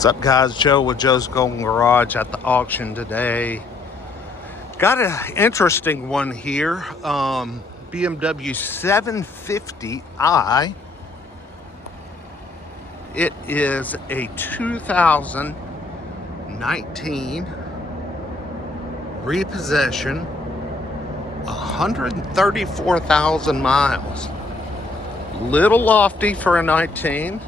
What's up, guys? Joe with Joe's Golden Garage at the auction today. Got an interesting one here. BMW 750i. It is a 2019 Repossession, 134,000 miles. Little lofty for a 19,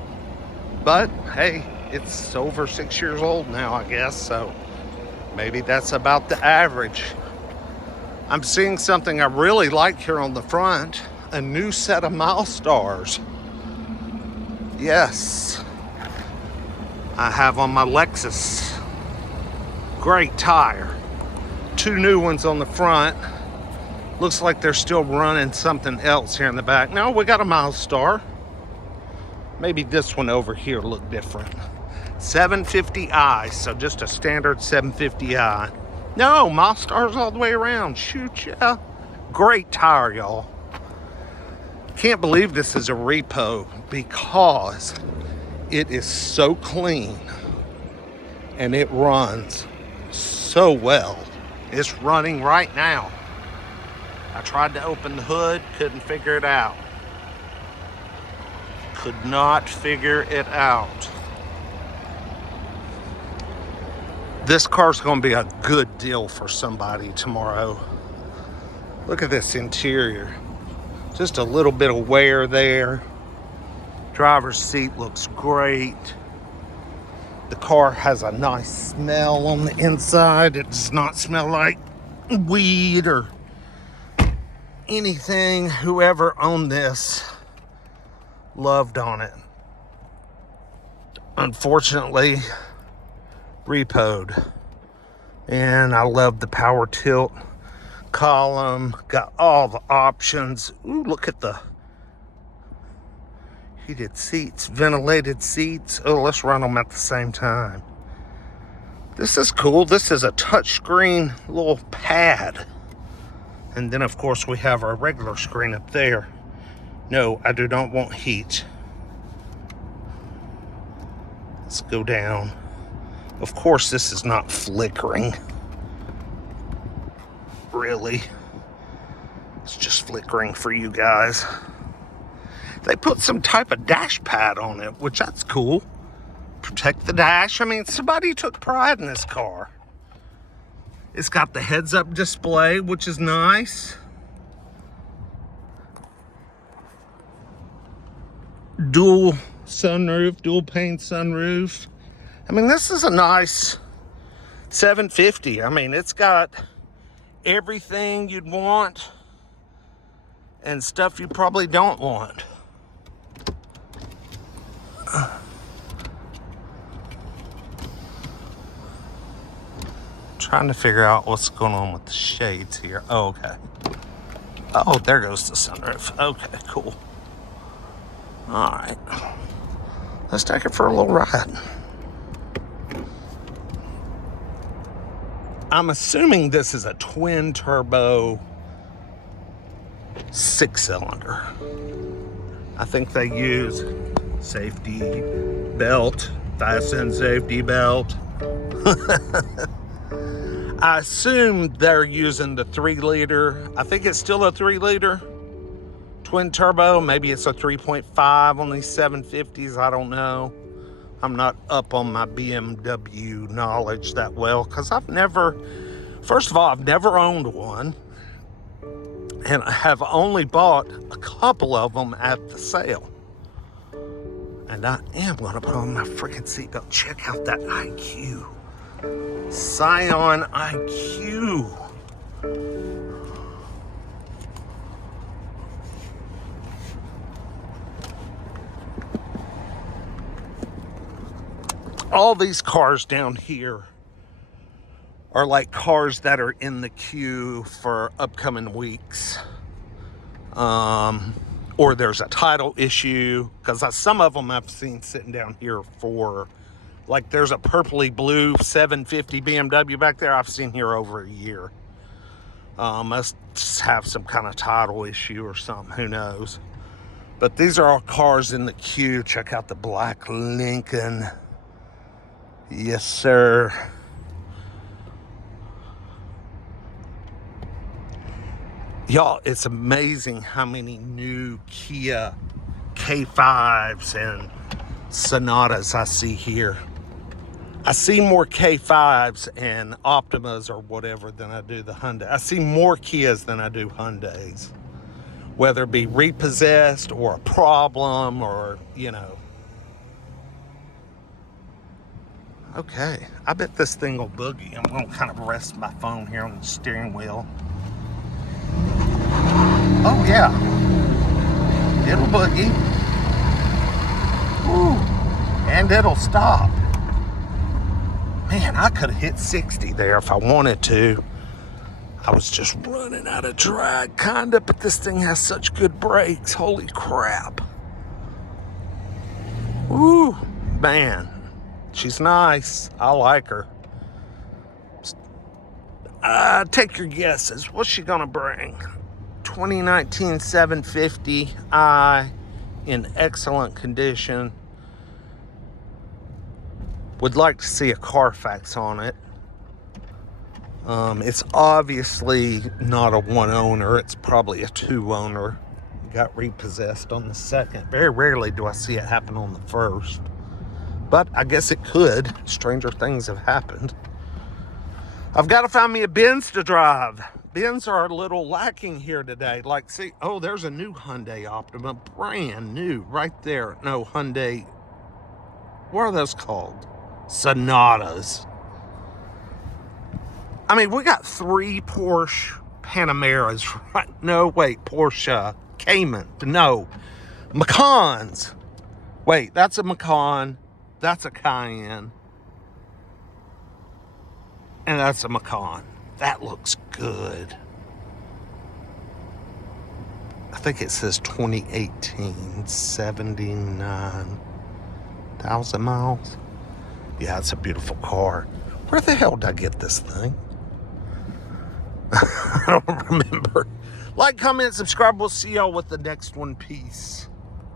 but hey, it's over 6 years old now, I guess, so maybe that's about the average. I'm seeing something I really like here on the front, a new set of mile stars. Yes, I have on my Lexus. Great tire. 2 new ones on the front. Looks like they're still running something else here in the back. No, we got a mile star. Maybe this one over here look different. 750i, so just a standard 750i. No, mile stars all the way around. Shoot ya. Great tire, y'all. Can't believe this is a repo because it is so clean and it runs so well. It's running right now. I tried to open the hood, couldn't figure it out. Could not figure it out. This car's gonna be a good deal for somebody tomorrow. Look at this interior. Just a little bit of wear there. Driver's seat looks great. The car has a nice smell on the inside. It does not smell like weed or anything. Whoever owned this loved on it. Unfortunately, repoed. And I love the power tilt column. Got all the options. Ooh, look at the heated seats, ventilated seats. Oh, let's run them at the same time. This is cool. This is a touchscreen little pad. And then, of course, we have our regular screen up there. No, I do not want heat. Let's go down. Of course, this is not flickering. Really. It's just flickering for you guys. They put some type of dash pad on it, which that's cool. Protect the dash. I mean, somebody took pride in this car. It's got the heads-up display, which is nice. Dual sunroof, dual pane sunroof. I mean, this is a nice 750. I mean, it's got everything you'd want and stuff you probably don't want. Trying to figure out what's going on with the shades here. Oh, okay. Oh, there goes the sunroof. Okay, cool. All right. Let's take it for a little ride. I'm assuming this is a twin turbo 6-cylinder. I think they use safety belt, fasten safety belt. I assume they're using the 3-liter. I think it's still a 3-liter twin turbo. Maybe it's a 3.5 on these 750s. I don't know. I'm not up on my BMW knowledge that well because I've never owned one. And I have only bought a couple of them at the sale. And I am going to put on my freaking seatbelt. Check out that IQ. Scion IQ. All these cars down here are like cars that are in the queue for upcoming weeks. Or there's a title issue, because some of them I've seen sitting down here for, like there's a purpley blue 750 BMW back there I've seen here over a year. Must have some kind of title issue or something, who knows. But these are all cars in the queue. Check out the black Lincoln. Yes, sir. Y'all, it's amazing how many new Kia K5s and Sonatas I see here. I see more K5s and Optimas or whatever than I do the Hyundai. I see more Kias than I do Hyundais. Whether it be repossessed or a problem or, you know. Okay, I bet this thing will boogie. I'm gonna kind of rest my phone here on the steering wheel. Oh yeah, it'll boogie. Woo. And it'll stop. Man, I could have hit 60 there if I wanted to. I was just running out of drag, kinda, but this thing has such good brakes. Holy crap. Woo, man. She's nice. I like her. Take your guesses. What's she gonna bring? 2019 750i in excellent condition. Would like to see a Carfax on it. It's obviously not a one owner. It's probably a two owner. Got repossessed on the second. Very rarely do I see it happen on the first. But I guess it could. Stranger things have happened. I've got to find me a Benz to drive. Benz are a little lacking here today. Like, see, oh, there's a new Hyundai Optima. Brand new right there. No, Hyundai. What are those called? Sonatas. I mean, we got 3 Porsche Panameras, right? No, wait, Porsche Cayman. No, Macans. Wait, that's a Macan. That's a Cayenne. And that's a Macan. That looks good. I think it says 2018, 79,000 miles. Yeah, it's a beautiful car. Where the hell did I get this thing? I don't remember. Like, comment, subscribe. We'll see y'all with the next one. Peace.